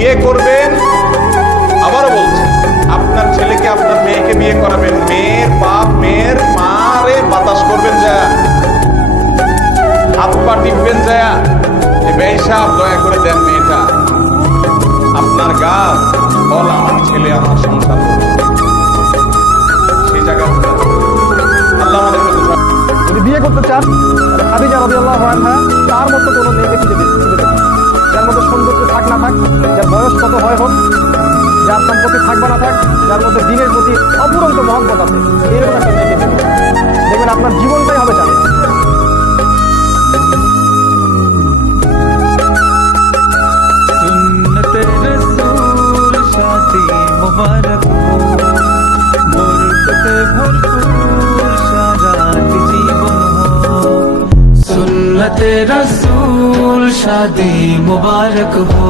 বিয়ে করবেন, আবারও বলছি, আপনার ছেলেকে আপনার মেয়েকে বিয়ে করাবেন, মেয়ের বাপ মেয়ের মারে বাতাস করবেন যা, হাত পা টিপবেন যা, বেশাব দয়া করে দেন মেয়েটা, আপনার গাছ বল আমার ছেলে আমার সংসার করবে, সেই জায়গা আল্লাহ আমাদেরকে বুঝান। যদি বিয়ে করতে চান খাদিজা রাদিয়াল্লাহু আনহা তার মতো কোনো মেয়েকে খুঁজে দেন, যার মধ্যে সৌন্দর্য থাক না থাক, যার বয়স কত হয় হোক, যার সম্পত্তি থাক বা না থাক, যার মধ্যে দিনের প্রতি অপুরন্ত মহব্বত আছে, এরকম একটা মেয়েকে দেবেন, দেখবেন আপনার জীবনটাই হবে জান্নাত। সুন্নতে রাসূল শাদি মুবারক হো, বরকতে ভরপুর সারাটি জীবন হো। সুন্নতে রাসূল শাদি মুবারক হো।